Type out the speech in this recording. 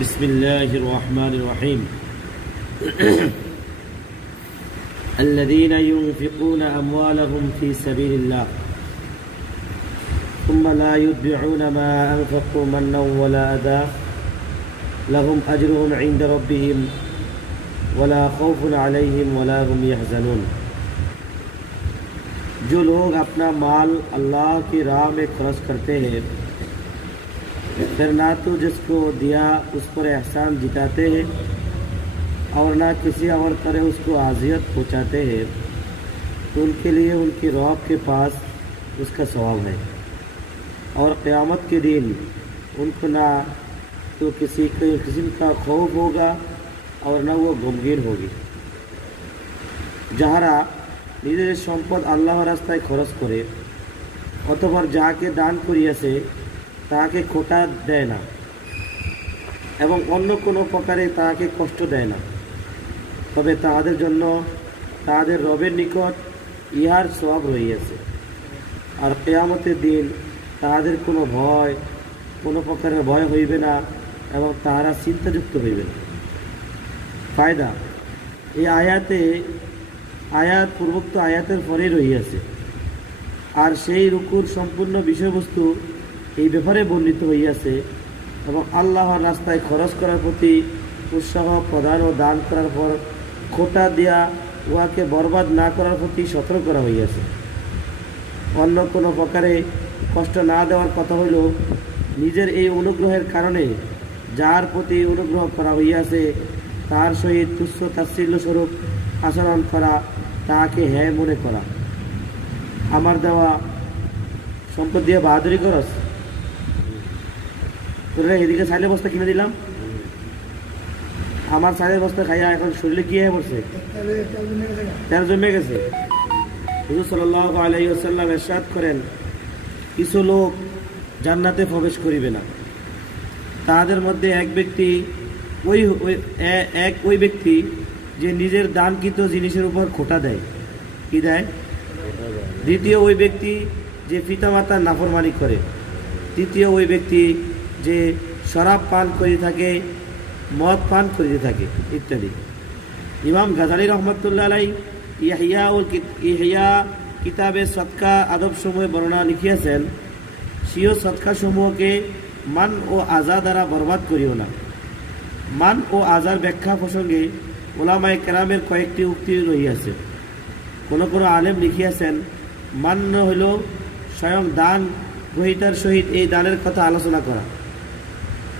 بسم الله الرحمن الرحيم الذين ينفقون أموالهم في سبيل الله ثم لا يتبعون ما أنفقوا منا ولا أذى لهم أجرهم عند ربهم ولا خوف عليهم ولا هم يحزنون। जो लोग अपना माल अल्लाह की राह में खर्च करते हैं फिर ना तो जिसको दिया उस पर एहसान जिताते हैं और ना किसी और तरह उसको आज़ियत पहुँचाते हैं तो उनके लिए उनकी रौब के पास उसका सवाब है और क़यामत के दिन उनको ना तो किसी किस्म का खौफ होगा और ना वो गमगीन होगी। যাহারা নিজের সম্পদ আল্লাহর রাস্তায় খরচ করে অতঃপর যাকে দান করিয়াছে তাকে খোটা দেয় না এবং অন্য কোনো প্রকারে তাকে কষ্ট দেয় না, তবে তাহাদের জন্য তাহাদের রবের নিকট ইহার সওয়াব রহিয়াছে আর কিয়ামতের দিন তাহাদের কোনো ভয় কোনো প্রকারের ভয় হইবে না এবং তাহারা চিন্তাযুক্ত হইবে না। ফায়দা এই আয়াত পূর্বোক্ত আয়াতের পরে রহিয়াছে আর সেই রুকুর সম্পূর্ণ বিষয়বস্তু এই ব্যাপারে বর্ণিত হইয়াছে এবং আল্লাহর রাস্তায় খরচ করার প্রতি উৎসাহ প্রদান ও দান করার পর খোটা দেয়া উহাকে বরবাদ না করার প্রতি সতর্ক করা হইয়াছে। অন্য কোনো প্রকারে কষ্ট না দেওয়ার কথা হইল নিজের এই অনুগ্রহের কারণে যার প্রতি অনুগ্রহ করা হইয়াছে তার সহিত তুচ্ছ তাচ্ছিল্যস্বরূপ আচরণ করা, তাকে হ্যাঁ মনে করা। আমার দেওয়া সম্পদ দিয়ে বাহাদুরি করস, তোরা এদিকে চাইলে বস্তা কিনে দিলাম, আমার চাইলে বস্তা খাইয়া এখন শরীরে কি হয়ে পড়ছে, তেল জমে গেছে। হুজুর সাল্লাল্লাহু আলাইহি ওয়াসাল্লাম ইরশাদ করেন, কিছু লোক জান্নাতে প্রবেশ করিবে না, তাদের মধ্যে এক ব্যক্তি যে নিজের দানকৃত জিনিসের উপর খোটা দেয়, কি দেয়? দ্বিতীয় ওই ব্যক্তি যে পিতামাতার নাফরমানি করে, তৃতীয় ওই ব্যক্তি যে শরাব পান করে থাকে, মদ পান করে থাকে ইত্যাদি। ইমাম গাজালি রহমতুল্লাহ আলাই ইহয়া কিতাবে সদকা আদব সমূহে বর্ণনা লিখিয়াছেন, স্বীয় সদকা সমূহকে মান ও আজা দ্বারা বরবাদ করিও না। মান ও আজার ব্যাখ্যা প্রসঙ্গে ওলামায়ে কেরামের কয়েকটি উক্তি রহিয়াছে। কোনো কোনো আলেম লিখিয়াছেন, মান্য হইল স্বয়ং দান গ্রহীতার সহিত এই দানের কথা আলোচনা করা।